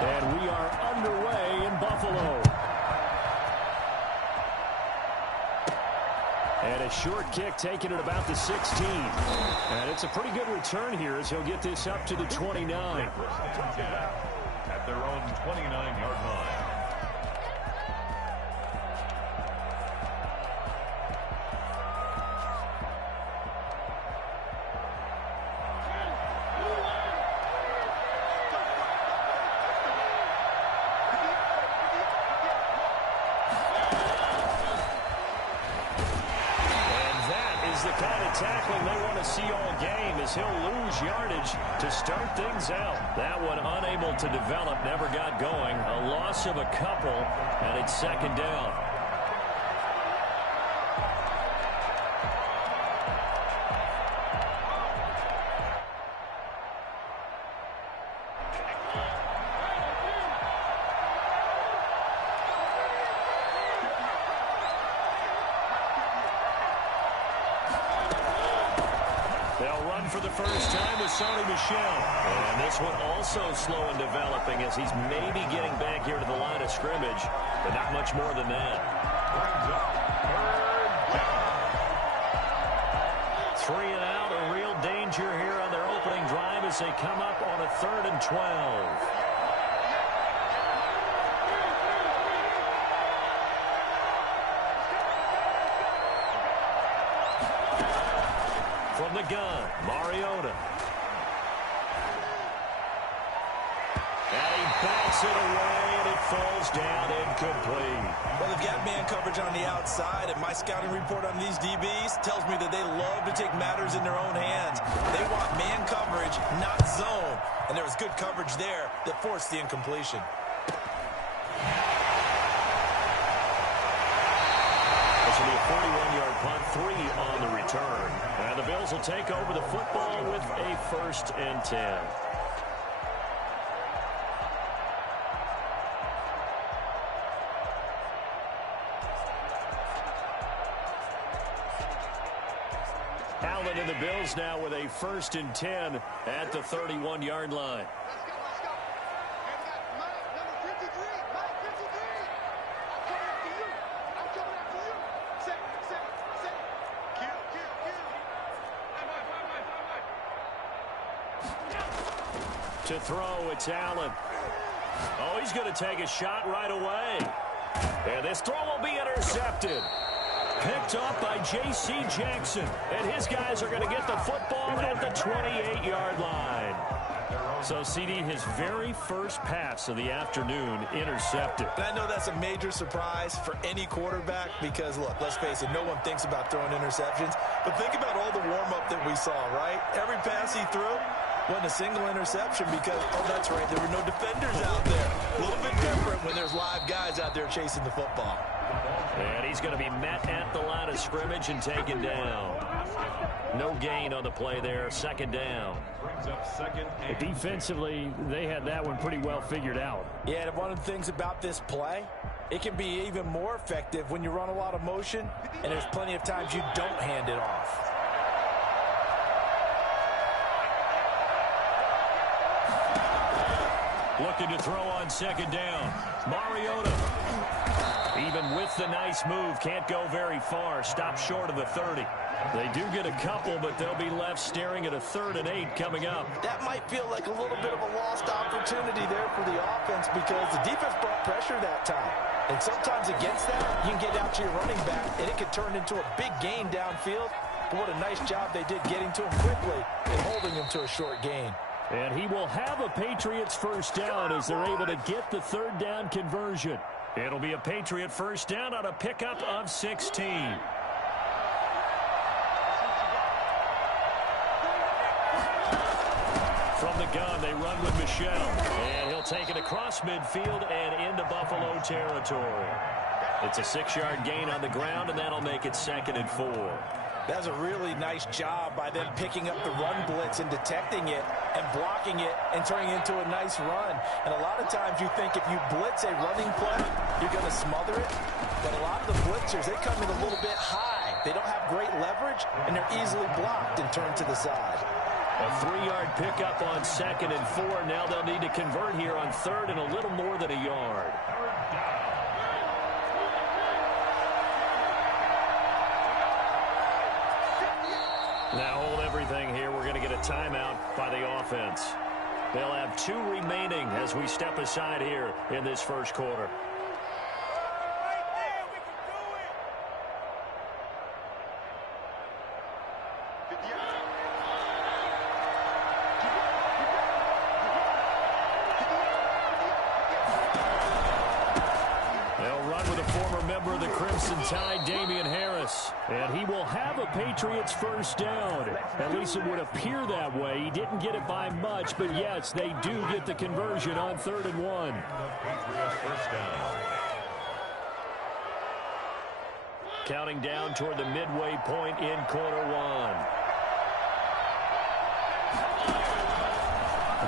And we are underway in Buffalo. And a short kick taken at about the 16. And it's a pretty good return here as he'll get this up to the 29. At their own 29-yard line. Tackling they want to see all game as he'll lose yardage to start things out. That one unable to develop, never got going. A loss of a couple, and it's second down. For the first time with Sony Michel. And this one also slow in developing as he's maybe getting back here to the line of scrimmage, but not much more than that. 3 and out, a real danger here on their opening drive as they come up on a 3rd and 12. From the gun, Mariota. And he backs it away, and it falls down incomplete. Well, they've got man coverage on the outside, and my scouting report on these DBs tells me that they love to take matters in their own hands. They want man coverage, not zone. And there was good coverage there that forced the incompletion. This will be a 41-yard punt, 3 on the return. And the Bills will take over the football with a 1st and 10. Allen and the Bills now with a 1st and 10 at the 31-yard line. To throw, it's Allen. Oh, he's going to take a shot right away. And this throw will be intercepted. Picked up by J.C. Jackson. And his guys are going to get the football at the 28-yard line. So, CD, his very first pass of the afternoon intercepted. And I know that's a major surprise for any quarterback because, look, let's face it, no one thinks about throwing interceptions. But think about all the warm-up that we saw, right? Every pass he threw wasn't a single interception because, oh, that's right, there were no defenders out there. A little bit different when there's live guys out there chasing the football. And he's going to be met at the line of scrimmage and taken down. No gain on the play there, 2nd down. Defensively, they had that one pretty well figured out. Yeah, and one of the things about this play, it can be even more effective when you run a lot of motion, and there's plenty of times you don't hand it off. Looking to throw on 2nd down. Mariota. Even with the nice move, can't go very far. Stops short of the 30. They do get a couple, but they'll be left staring at a 3rd and 8 coming up. That might feel like a little bit of a lost opportunity there for the offense because the defense brought pressure that time. And sometimes against that, you can get out to your running back, and it could turn into a big gain downfield. But what a nice job they did getting to him quickly and holding him to a short gain. And he will have a Patriots 1st down as they're able to get the 3rd down conversion. It'll be a Patriot 1st down on a pickup of 16. From the gun, they run with Michel. And he'll take it across midfield and into Buffalo territory. It's a 6-yard gain on the ground, and that'll make it 2nd and 4. That's a really nice job by them picking up the run blitz and detecting it and blocking it and turning it into a nice run. And a lot of times you think if you blitz a running play, you're going to smother it. But a lot of the blitzers, they come in a little bit high. They don't have great leverage, and they're easily blocked and turned to the side. A 3-yard pickup on 2nd and 4. Now they'll need to convert here on 3rd and a little more than a yard. Now hold everything here. We're going to get a timeout by the offense. They'll have 2 remaining as we step aside here in this first quarter. Damian Harris, and he will have a Patriots first down. At least it would appear that way. He didn't get it by much, but yes, they do get the conversion on 3rd and 1. Counting down toward the midway point in quarter 1.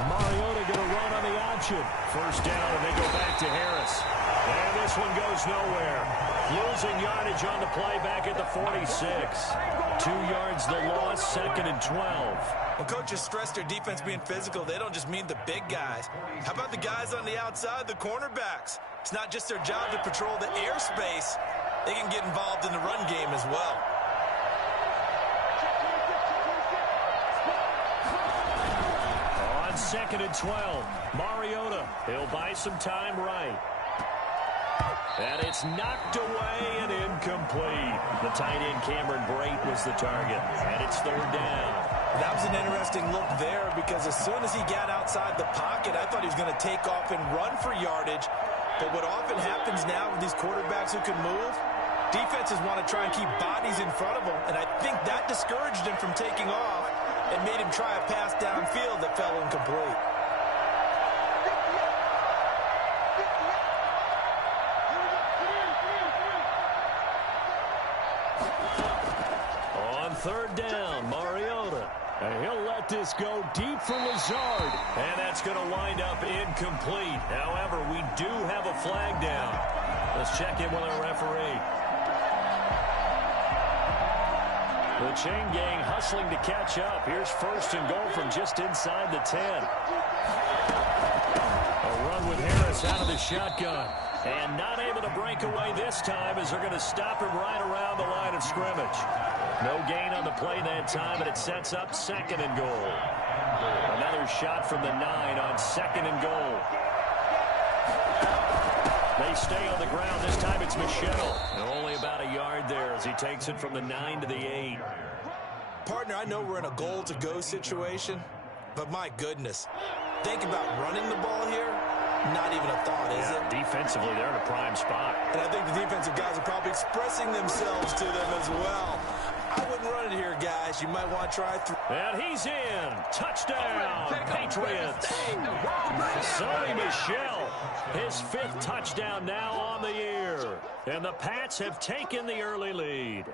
Mariota going to run on the option. First down, and they go back to Harris. And this one goes nowhere. Losing yardage on the play back at the 46. 2 yards the loss, 2nd and 12. When coaches stress their defense being physical, they don't just mean the big guys. How about the guys on the outside, the cornerbacks? It's not just their job to patrol the airspace. They can get involved in the run game as well. On 2nd and 12, Mariota. He'll buy some time right. And it's knocked away and incomplete. The tight end Cameron Brate was the target. And it's 3rd down. That was an interesting look there because as soon as he got outside the pocket, I thought he was going to take off and run for yardage. But what often happens now with these quarterbacks who can move, defenses want to try and keep bodies in front of them. And I think that discouraged him from taking off and made him try a pass downfield that fell incomplete. On 3rd down, Mariota. And he'll let this go deep for Lazard. And that's going to wind up incomplete. However, we do have a flag down. Let's check in with our referee. The chain gang hustling to catch up. Here's 1st and goal from just inside the 10. A run with Harris out of the shotgun. And not able to break away this time as they're going to stop him right around the line of scrimmage. No gain on the play that time, and it sets up 2nd and goal. Another shot from the 9 on 2nd and goal. They stay on the ground. This time it's Michelle. And only about a yard there as he takes it from the 9 to the 8. Partner, I know we're in a goal-to-go situation, but my goodness. Think about running the ball here. Not even a thought, is it? Defensively, they're in a prime spot. And I think the defensive guys are probably expressing themselves to them as well. I wouldn't run it here, guys. You might want to try through. And he's in. Touchdown, Patriots. Sony Michel, his 5th touchdown now on the year. And the Pats have taken the early lead.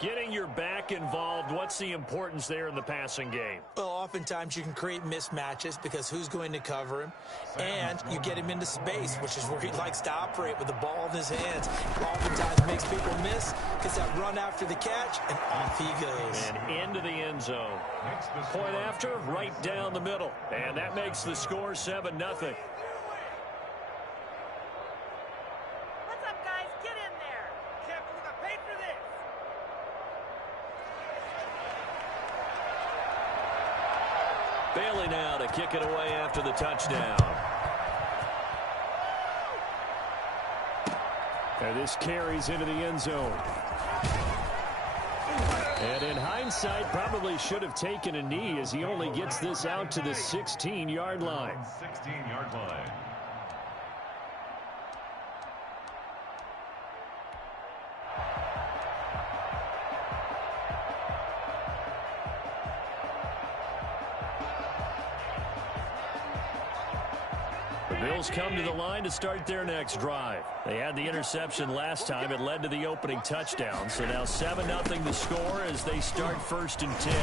Getting your back involved, what's the importance there in the passing game? Well, oftentimes you can create mismatches because who's going to cover him? And you get him into space, which is where he likes to operate with the ball in his hands. Oftentimes makes people miss, gets that run after the catch, and off he goes. And into the end zone. Point after, right down the middle. And that makes the score 7-0. Bailey now to kick it away after the touchdown. And this carries into the end zone. And in hindsight, probably should have taken a knee as he only gets this out to the 16-yard line. 16-yard line. Bills come to the line to start their next drive. They had the interception last time. It led to the opening touchdown. So now 7-0 the score as they start 1st and 10.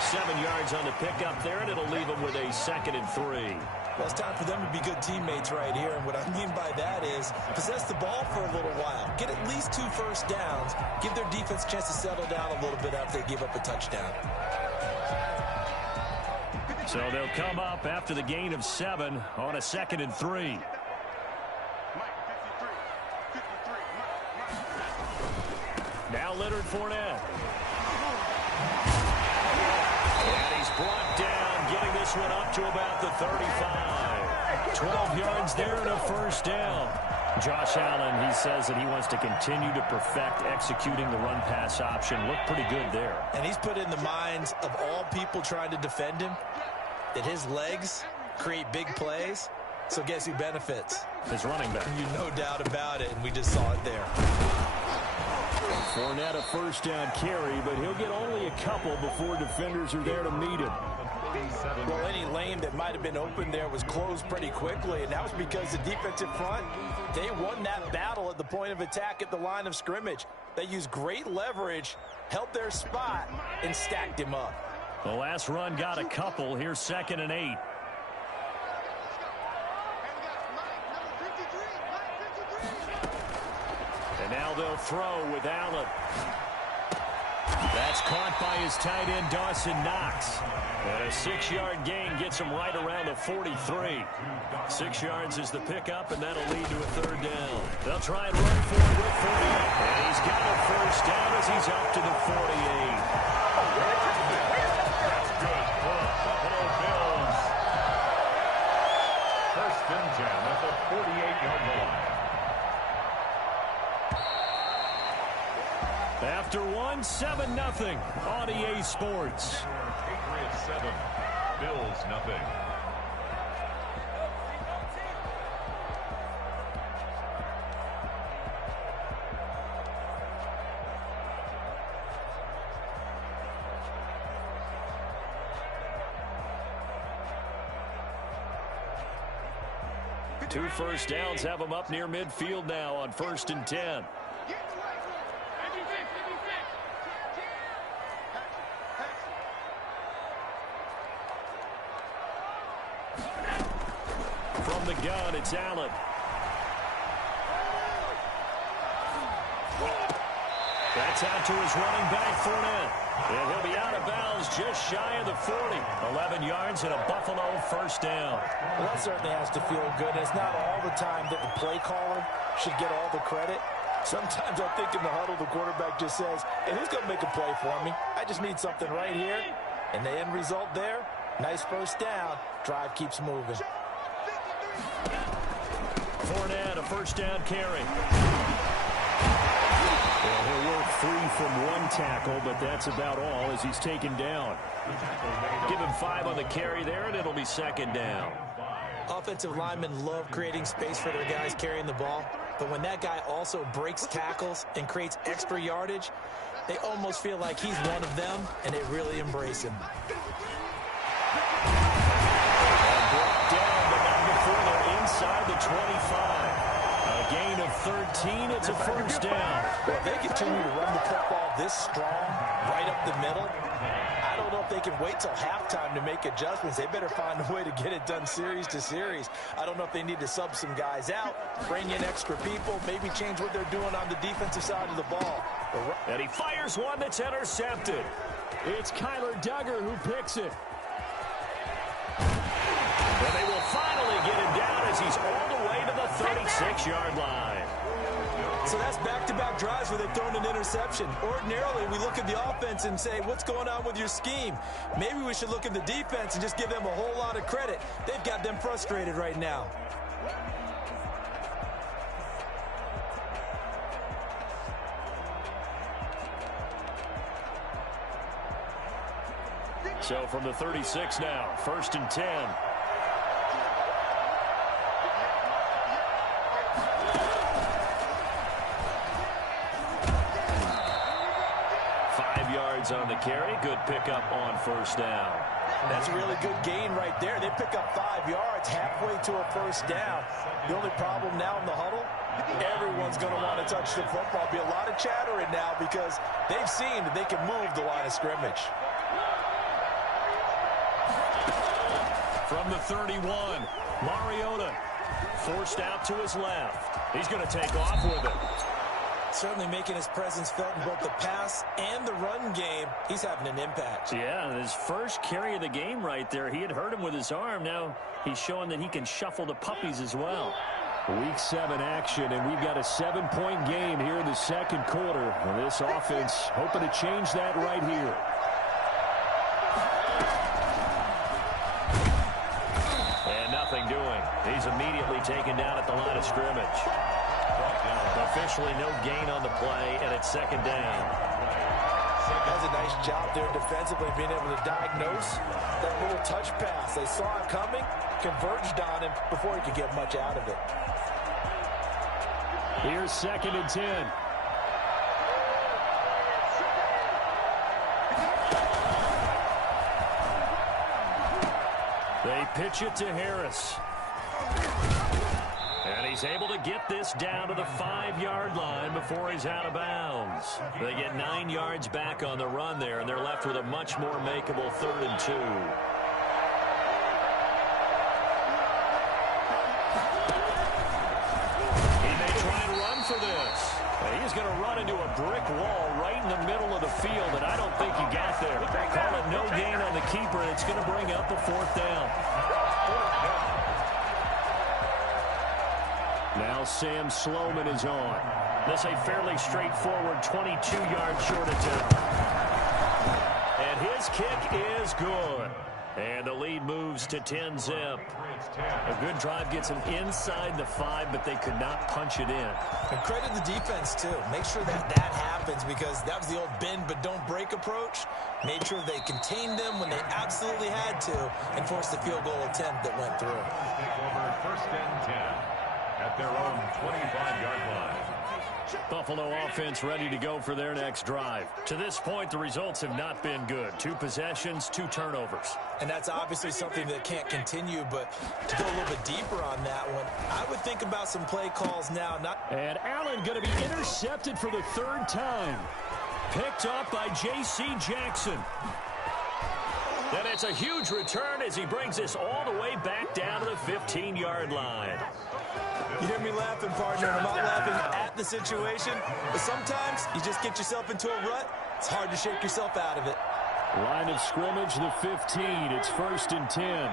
7 yards on the pickup there, and it'll leave them with a 2nd and 3. Well, it's time for them to be good teammates right here, and what I mean by that is possess the ball for a little while, get at least 2 first downs, give their defense a chance to settle down a little bit after they give up a touchdown. So they'll come up after the gain of 7 on a 2nd and 3. Now Leonard Fournette. And he's brought down, getting this one up to about the 35. 12 yards there and a first down. Josh Allen, he says that he wants to continue to perfect executing the run-pass option. Looked pretty good there. And he's put in the minds of all people trying to defend him that his legs create big plays. So guess who benefits? His running back. You no doubt about it, and we just saw it there. Fournette a first down carry, but he'll get only a couple before defenders are there to meet him. Well, any lane that might have been open there was closed pretty quickly, and that was because the defensive front, they won that battle at the point of attack at the line of scrimmage. They used great leverage, held their spot, and stacked him up. The last run got a couple. Here's 2nd and 8. And now they'll throw with Allen. That's caught by his tight end, Dawson Knox. And a 6-yard gain gets him right around the 43. 6 yards is the pickup, and that'll lead to a 3rd down. They'll try and run for it with 48. And he's got a first down as he's up to the 48. That's good for the Buffalo Bills. 1st and 10 at the 48-yard line. After 1, 7-0 on EA Sports. Patriots 7, Bills nothing. Two first downs have them up near midfield now on 1st and 10. From the gun, it's Allen. That's out to his running back, Fournette. And he'll be out of bounds just shy of the 40. 11 yards and a Buffalo first down. Well, that certainly has to feel good. It's not all the time that the play caller should get all the credit. Sometimes I think in the huddle, the quarterback just says, hey, who's going to make a play for me? I just need something right here. And the end result there, nice first down. Drive keeps moving. Fournette, a first down carry. Well, he'll work free from 1 tackle, but that's about all as he's taken down. Give him 5 on the carry there, and it'll be 2nd down. Offensive linemen love creating space for their guys carrying the ball, but when that guy also breaks tackles and creates extra yardage, they almost feel like he's one of them, and they really embrace him. And brought down, but not before they're inside the 25. A gain of 13, it's a first down. Well, if they continue to run the football this strong, right up the middle, I don't know if they can wait till halftime to make adjustments. They better find a way to get it done series to series. I don't know if they need to sub some guys out, bring in extra people, maybe change what they're doing on the defensive side of the ball. And he fires one that's intercepted. It's Kyler Duggar who picks it. And they will finally get him down as he's all the way to the 36-yard line. So that's back-to-back drives where they've thrown an interception. Ordinarily, we look at the offense and say, what's going on with your scheme? Maybe we should look at the defense and just give them a whole lot of credit. They've got them frustrated right now. So from the 36 now, 1st and 10. On the carry, good pickup on first down. That's a really good gain right there. They pick up 5 yards halfway to a first down. The only problem now in the huddle, everyone's going to want to touch the football. Be a lot of chattering now because they've seen that they can move the line of scrimmage. From the 31, Mariota forced out to his left. He's going to take off with it. Certainly making his presence felt in both the pass and the run game. He's having an impact. Yeah, his first carry of the game right there. He had hurt him with his arm. Now he's showing that he can shuffle the puppies as well. Week 7 action, and we've got a 7-point game here in the second quarter. And this offense hoping to change that right here. And nothing doing. He's immediately taken down at the line of scrimmage. Officially no gain on the play, and it's second down. Does a nice job there defensively, being able to diagnose that little touch pass. They saw it coming, converged on him before he could get much out of it. Here's 2nd and 10. They pitch it to Harris. And he's able to get this down to the 5-yard line before he's out of bounds. They get 9 yards back on the run there, and they're left with a much more makeable 3rd and 2. He may try and run for this. He's going to run into a brick wall right in the middle of the field, and I don't think he got there. Call it no gain on the keeper, and it's going to bring up a 4th down. Now Sam Sloman is on. This a fairly straightforward 22-yard short attempt. And his kick is good. And the lead moves to 10-zip. A good drive gets them inside the 5, but they could not punch it in. And credit the defense, too. Make sure that happens, because that was the old bend but don't break approach. Made sure they contained them when they absolutely had to and forced the field goal attempt that went through. Over 1st and 10 at their own 25-yard line. Buffalo offense ready to go for their next drive. To this point, the results have not been good. 2 possessions, 2 turnovers. And that's obviously something that can't continue, but to go a little bit deeper on that one, I would think about some play calls now. And Allen going to be intercepted for the 3rd time. Picked up by J.C. Jackson. And it's a huge return as he brings this all the way back down to the 15-yard line. You hear me laughing, partner, and I'm not laughing at the situation, but sometimes you just get yourself into a rut. It's hard to shake yourself out of it. Line of scrimmage, the 15. It's 1st and 10.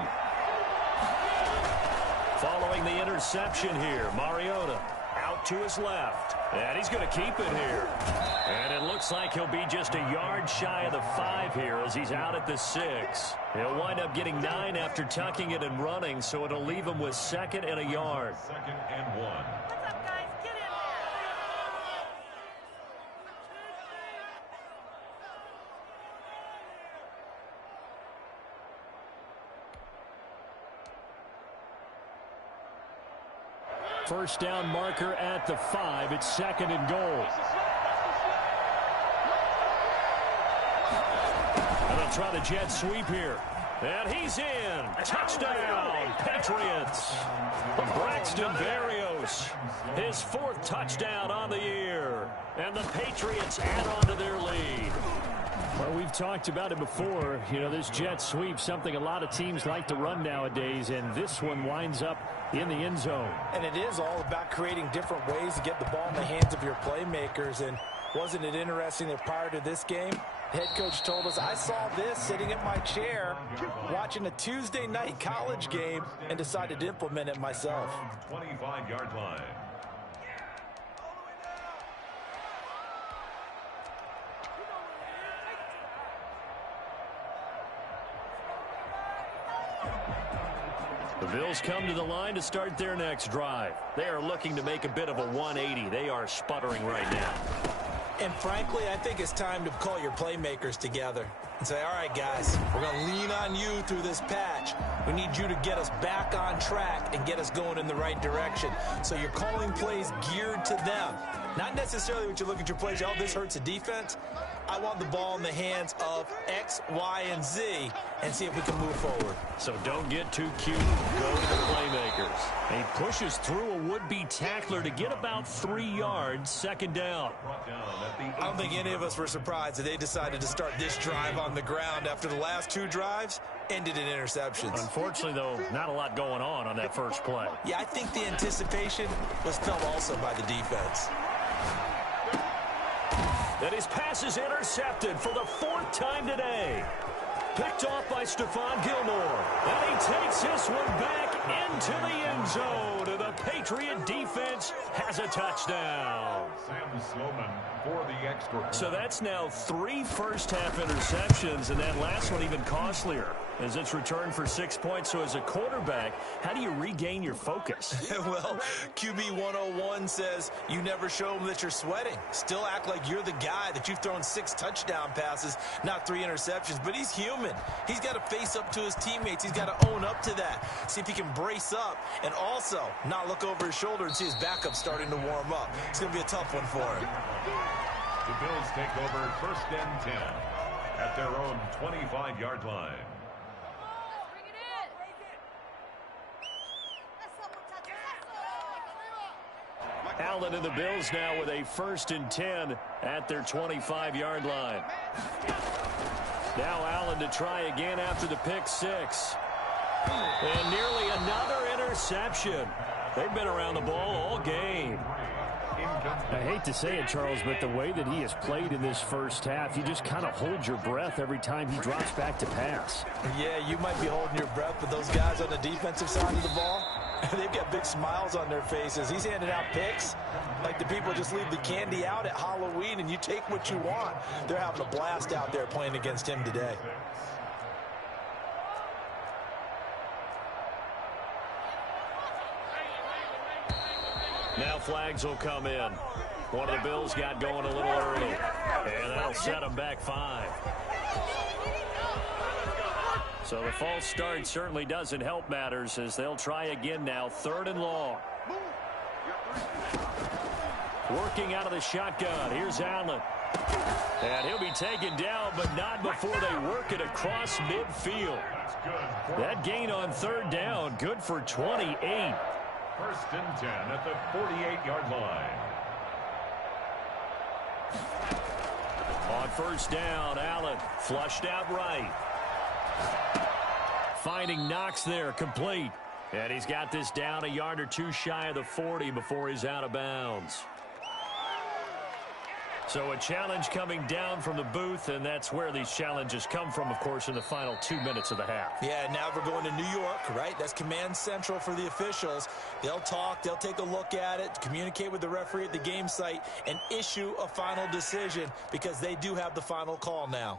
Following the interception here, Mariota out to his left. And he's going to keep it here. And it looks like he'll be just a yard shy of the 5 here as he's out at the 6. He'll wind up getting 9 after tucking it and running, so it'll leave him with 2nd and a yard. 2nd and 1. What's up, guys? Get in there. 1st down marker at the 5. It's 2nd and goal. And they'll try the jet sweep here. And he's in. Touchdown, Patriots. Braxton Berrios, his 4th touchdown on the year. And the Patriots add on to their lead. Well, we've talked about it before. You know, this jet sweep, something a lot of teams like to run nowadays, and this one winds up in the end zone. And it is all about creating different ways to get the ball in the hands of your playmakers. And wasn't it interesting that prior to this game, the head coach told us, I saw this sitting in my chair watching a Tuesday night college game and decided to implement it myself. 25-yard line. The Bills come to the line to start their next drive. They are looking to make a bit of a 180. They are sputtering right now. And frankly, I think it's time to call your playmakers together and say, all right, guys, we're going to lean on you through this patch. We need you to get us back on track and get us going in the right direction. So you're calling plays geared to them. Not necessarily what you look at your plays, oh, this hurts the defense. I want the ball in the hands of X, Y, and Z and see if we can move forward. So don't get too cute. Go to the playmakers. He pushes through a would-be tackler to get about 3 yards, second down. I don't think any of us were surprised that they decided to start this drive on the ground after the last 2 drives ended in interceptions. Unfortunately, though, not a lot going on that first play. Yeah, I think the anticipation was felt also by the defense. And his pass is intercepted for the 4th time today. Picked off by Stephon Gilmore. And he takes this one back into the end zone. And the Patriot defense has a touchdown. Sam Sloman for the extra point. So that's now 3 first-half interceptions, and that last one even costlier as it's returned for 6 points. So as a quarterback, how do you regain your focus? Well, QB 101 says you never show them that you're sweating. Still act like you're the guy that you've thrown 6 touchdown passes, not 3 interceptions. But he's human. He's got to face up to his teammates. He's got to own up to that. See if he can brace up and also not look over his shoulder and see his backup starting to warm up. It's going to be a tough one for him. The Bills take over 1st and 10 at their own 25-yard line. Allen and the Bills now with a 1st and 10 at their 25-yard line. Now Allen to try again after the pick 6. And nearly another interception. They've been around the ball all game. I hate to say it, Charles, but the way that he has played in this first half, you just kind of hold your breath every time he drops back to pass. Yeah, you might be holding your breath, but those guys on the defensive side of the ball, they've got big smiles on their faces. He's handing out picks like the people just leave the candy out at Halloween and you take what you want. They're having a blast out there playing against him today. Now flags will come in. One of the Bills got going a little early, and that'll set them back 5. So the false start certainly doesn't help matters as they'll try again now, 3rd and long. Working out of the shotgun. Here's Allen. And he'll be taken down, but not before they work it across midfield. That gain on 3rd down, good for 28. 1st and 10 at the 48-yard line. On 1st down, Allen flushed out right. Finding Knox there, complete. And he's got this down a yard or 2 shy of the 40 before he's out of bounds. So a challenge coming down from the booth, and that's where these challenges come from, of course, in the final 2 minutes of the half. Yeah, now we're going to New York, right? That's command central for the officials. They'll talk, they'll take a look at it, communicate with the referee at the game site, and issue a final decision because they do have the final call now.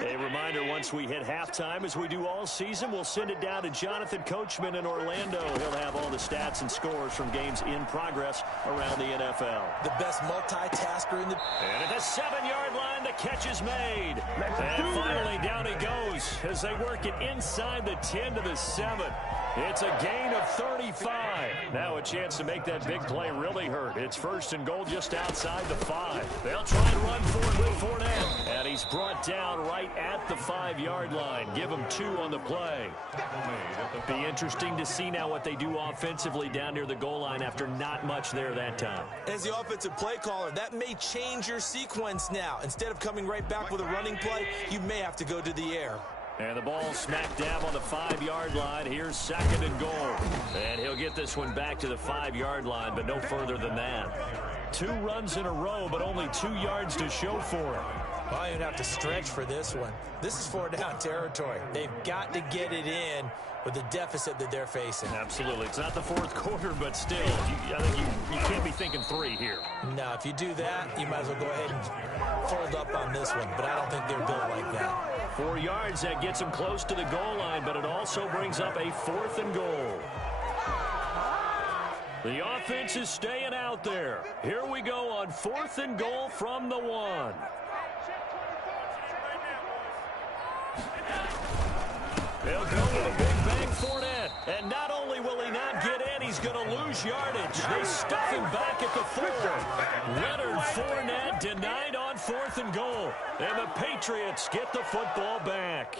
A reminder, once we hit halftime, as we do all season, we'll send it down to Jonathan Coachman in Orlando. He'll have all the stats and scores from games in progress around the NFL. The best multitasker in the... And at the 7-yard line, the catch is made. And finally, down he goes as they work it inside the 10 to the 7. It's a gain of 35. Now a chance to make that big play really hurt. It's 1st and goal just outside the 5. They'll try and run for it with Fournette. And he's brought down right at the 5-yard line. Give him 2 on the play. Be interesting to see now what they do offensively down near the goal line after not much there that time. As the offensive play caller, that may change your sequence now. Instead of coming right back with a running play, you may have to go to the air. And the ball smack dab on the 5-yard line. Here's 2nd and goal. And he'll get this one back to the 5-yard line, but no further than that. 2 runs in a row, but only 2 yards to show for it. Well, you don't have to stretch for this one. This is 4-down territory. They've got to get it in with the deficit that they're facing. Absolutely. It's not the 4th quarter, but still, I think you can't be thinking 3 here. No, if you do that, you might as well go ahead and fold up on this one, but I don't think they're built like that. 4 yards, that gets him close to the goal line, but it also brings up a 4th and goal. The offense is staying out there. Here we go on 4th and goal from the 1. They'll go with a big bang Fournette. And not only will he not get in, he's going to lose yardage. They stuff him back at the 4. Leonard Fournette denied on 4th and goal. And the Patriots get the football back.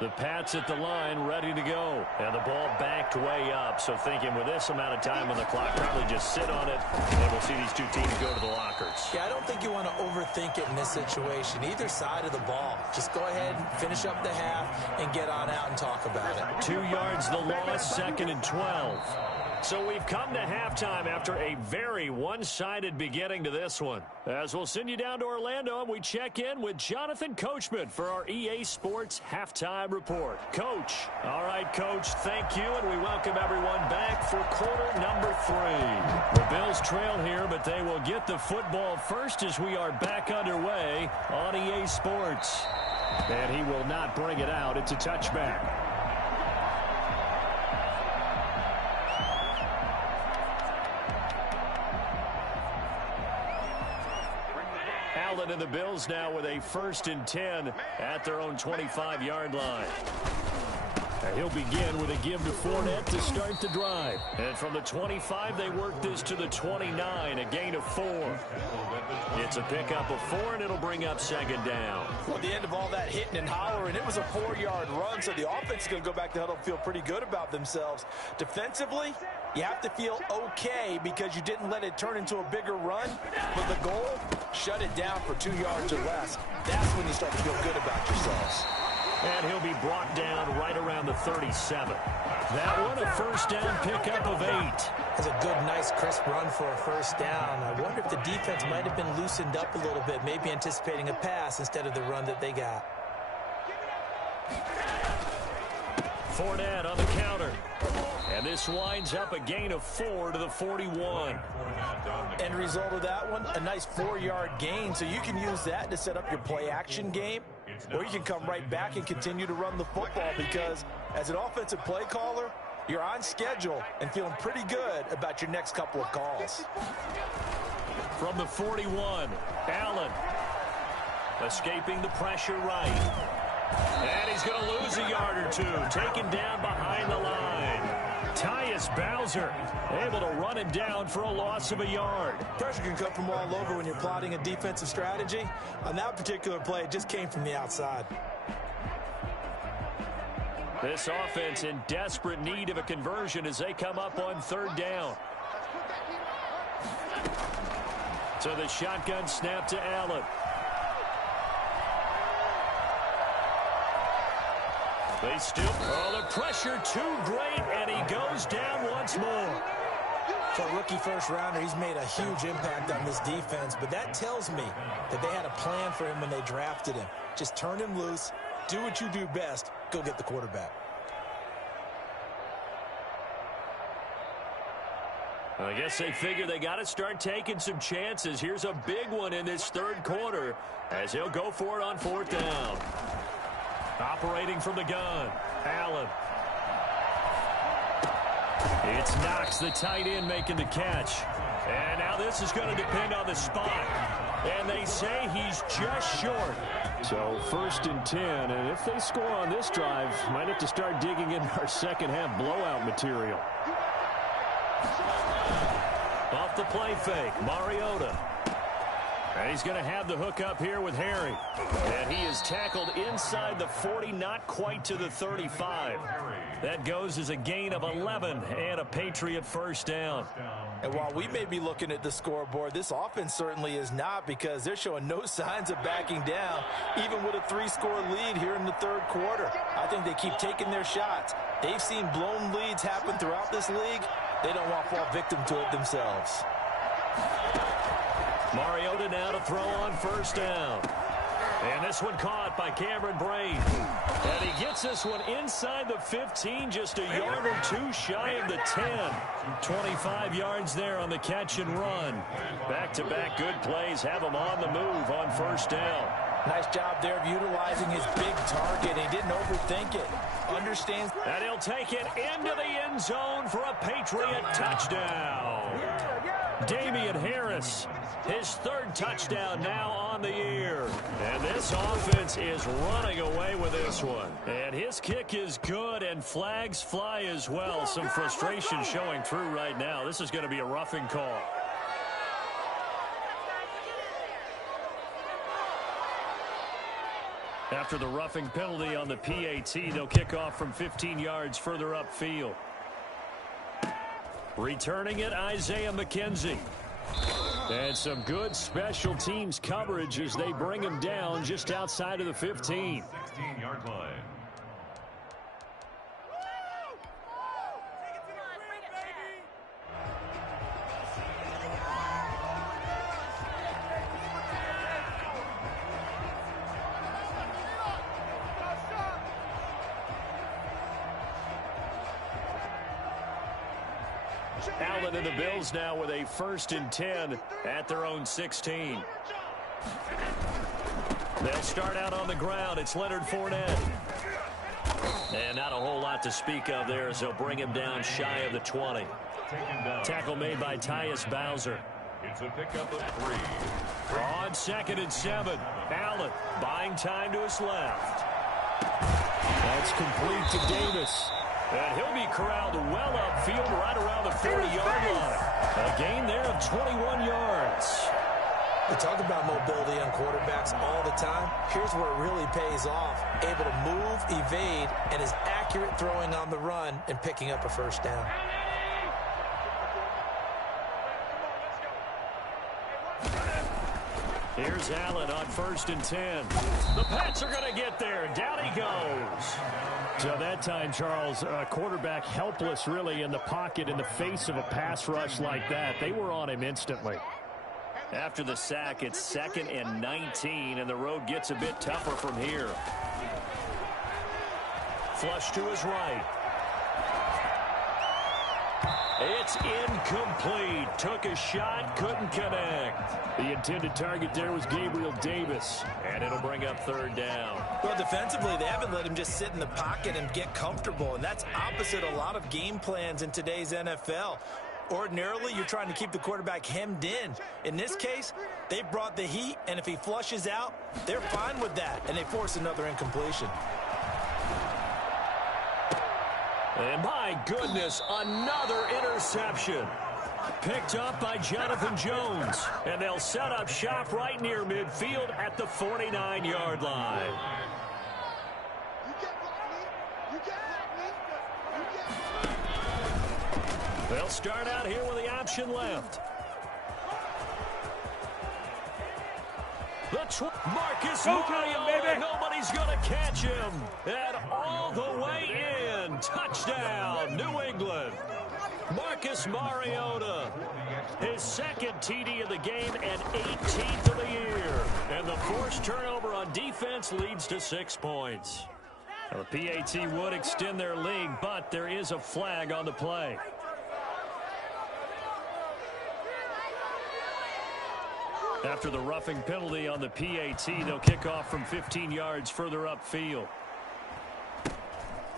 The Pats at the line ready to go. And the ball backed way up. So thinking with this amount of time on the clock, probably just sit on it. And we'll see these two teams go to the lockers. Yeah, I don't think you want to overthink it in this situation. Either side of the ball. Just go ahead and finish up the half and get on out and talk about it. 2 yards the loss, 2nd and 12. So we've come to halftime after a very one-sided beginning to this one. As we'll send you down to Orlando, and we check in with Jonathan Coachman for our EA Sports Halftime Report. Coach. All right, Coach, thank you, and we welcome everyone back for quarter number 3. The Bills trail here, but they will get the football first as we are back underway on EA Sports. And he will not bring it out. It's a touchback. Allen and the Bills now with a 1st and 10 at their own 25-yard line. And he'll begin with a give to Fournette to start the drive. And from the 25, they work this to the 29, a gain of 4. It's a pickup of 4, and it'll bring up 2nd down. Well, at the end of all that hitting and hollering, it was a 4-yard run, so the offense is going to go back to huddle and feel pretty good about themselves. Defensively, you have to feel okay because you didn't let it turn into a bigger run. But the goal, shut it down for 2 yards or less. That's when you start to feel good about yourselves. And he'll be brought down right around the 37. That one, a 1st down pickup of 8. That's a good, nice, crisp run for a 1st down. I wonder if the defense might have been loosened up a little bit, maybe anticipating a pass instead of the run that they got. Fournette on the counter. And this winds up a gain of 4 to the 41. End result of that one, a nice 4-yard gain, so you can use that to set up your play-action game, or you can come right back and continue to run the football because as an offensive play caller, you're on schedule and feeling pretty good about your next couple of calls. From the 41, Allen escaping the pressure right. And he's going to lose a yard or 2, taken down behind the line. Tyus Bowser able to run him down for a loss of a yard. Pressure can come from all over when you're plotting a defensive strategy. On that particular play, it just came from the outside. This offense in desperate need of a conversion as they come up on 3rd down. So the shotgun snap to Allen. They still, the pressure too great, and he goes down once more. For a rookie first-rounder, he's made a huge impact on this defense, but that tells me that they had a plan for him when they drafted him. Just turn him loose, do what you do best, go get the quarterback. I guess they figure they got to start taking some chances. Here's a big one in this 3rd quarter as he'll go for it on 4th down. Operating from the gun, Allen. It's Knox, the tight end, making the catch. And now this is going to depend on the spot. And they say he's just short. So 1st and 10, and if they score on this drive, might have to start digging in our second-half blowout material. Off the play fake, Mariota. And he's going to have the hook up here with Harry. And he is tackled inside the 40, not quite to the 35. That goes as a gain of 11 and a Patriot 1st down. And while we may be looking at the scoreboard, this offense certainly is not because they're showing no signs of backing down, even with a 3-score lead here in the 3rd quarter. I think they keep taking their shots. They've seen blown leads happen throughout this league. They don't want to fall victim to it themselves. Mariota now to throw on 1st down. And this one caught by Cameron Braid. And he gets this one inside the 15, just a yard or 2 shy of the 10. 25 yards there on the catch and run. Back-to-back good plays have him on the move on 1st down. Nice job there of utilizing his big target. He didn't overthink it. Understands. And he'll take it into the end zone for a Patriot touchdown. Damian Harris, his third touchdown now on the year. And this offense is running away with this one. And his kick is good, and flags fly as well. Some frustration showing through right now. This is going to be a roughing call. After the roughing penalty on the PAT, they'll kick off from 15 yards further upfield. Returning it, Isaiah McKenzie. And some good special teams coverage as they bring him down just outside of the 15. 16-yard line. Allen and the Bills now with a 1st and 10 at their own 16. They'll start out on the ground. It's Leonard Fournette. And not a whole lot to speak of there as they'll bring him down shy of the 20. Tackle made by Tyus Bowser. It's a pickup of 3. On 2nd and 7. Allen buying time to his left. That's complete to Davis. And he'll be corralled well upfield right around the 40-yard line. A gain there of 21 yards. We talk about mobility on quarterbacks all the time. Here's where it really pays off. Able to move, evade, and is accurate throwing on the run and picking up a 1st down. Here's Allen on 1st and 10. The Pats are going to get there. Down he goes. So that time, Charles, quarterback helpless really in the pocket in the face of a pass rush like that. They were on him instantly. After the sack, it's 2nd and 19, and the road gets a bit tougher from here. Flush to his right. It's incomplete. Took a shot, couldn't connect. The intended target there was Gabriel Davis. And it'll bring up 3rd down. Well, defensively, they haven't let him just sit in the pocket and get comfortable, and that's opposite a lot of game plans in today's NFL. Ordinarily, you're trying to keep the quarterback hemmed in. In this case, they brought the heat, and if he flushes out, they're fine with that, and they force another incompletion. And my goodness, another interception. Picked up by Jonathan Jones. And they'll set up shop right near midfield at the 49-yard line. They'll start out here with the option left. Marcus Mariota, nobody's going to catch him. And all the way in. Touchdown, New England. Marcus Mariota, his 2nd TD of the game and 18th of the year. And the forced turnover on defense leads to 6 points. Now, the PAT would extend their lead, but there is a flag on the play. After the roughing penalty on the PAT, they'll kick off from 15 yards further upfield.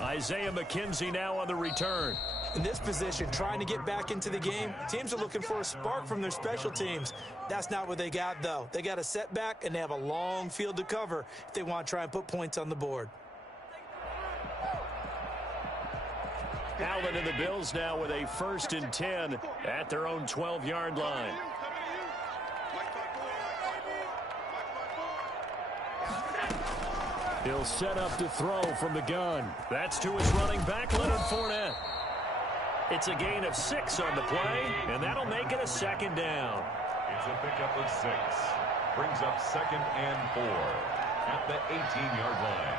Isaiah McKenzie now on the return. In this position, trying to get back into the game, teams are looking for a spark from their special teams. That's not what they got, though. They got a setback, and they have a long field to cover if they want to try and put points on the board. Allen and the Bills now with a 1st and 10 at their own 12-yard line. He'll set up to throw from the gun. That's to his running back, Leonard Fournette. It's a gain of 6 on the play, and that'll make it a 2nd down. It's a pickup of 6. Brings up 2nd and 4 at the 18-yard line.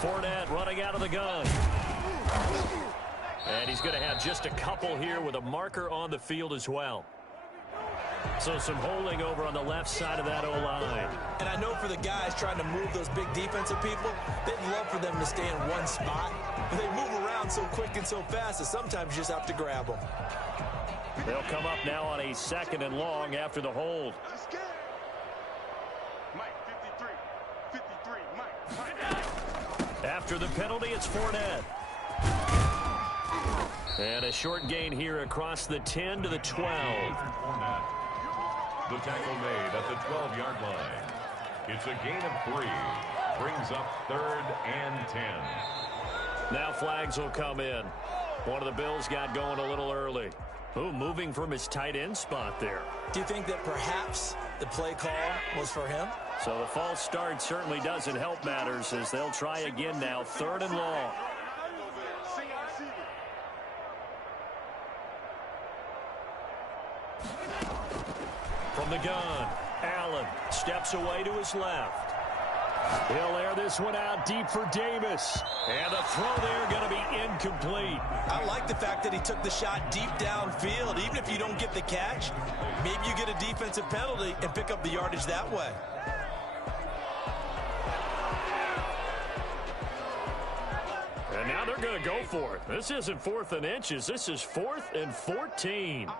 Fournette running out of the gun. And he's going to have just a couple here with a marker on the field as well. So some holding over on the left side of that O-line. And I know for the guys trying to move those big defensive people, they'd love for them to stay in one spot. But they move around so quick and so fast that sometimes you just have to grab them. They'll come up now on a 2nd and long after the hold. After the penalty, it's Fournette. And a short gain here across the 10 to the 12. The tackle made at the 12-yard line. It's a gain of 3. Brings up 3rd and 10. Now flags will come in. One of the Bills got going a little early. Ooh, moving from his tight end spot there. Do you think that perhaps the play call was for him? So the false start certainly doesn't help matters as they'll try again now. 3rd and long. From the gun, Allen steps away to his left. He'll air this one out deep for Davis. And the throw there going to be incomplete. I like the fact that he took the shot deep downfield. Even if you don't get the catch, maybe you get a defensive penalty and pick up the yardage that way. And now they're going to go for it. This isn't 4th and inches. This is 4th and 14.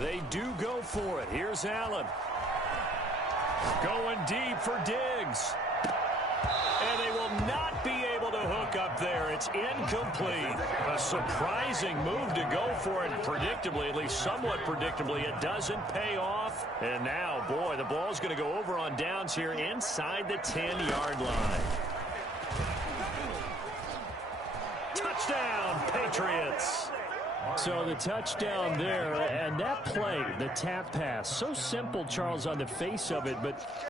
They do go for it. Here's Allen. Going deep for Diggs. And they will not be able to hook up there. It's incomplete. A surprising move to go for it. Predictably, at least somewhat predictably, it doesn't pay off. And now, boy, the ball's going to go over on downs here inside the 10-yard line. Touchdown, Patriots. So the touchdown there, and that play, the tap pass, so simple, Charles, on the face of it, but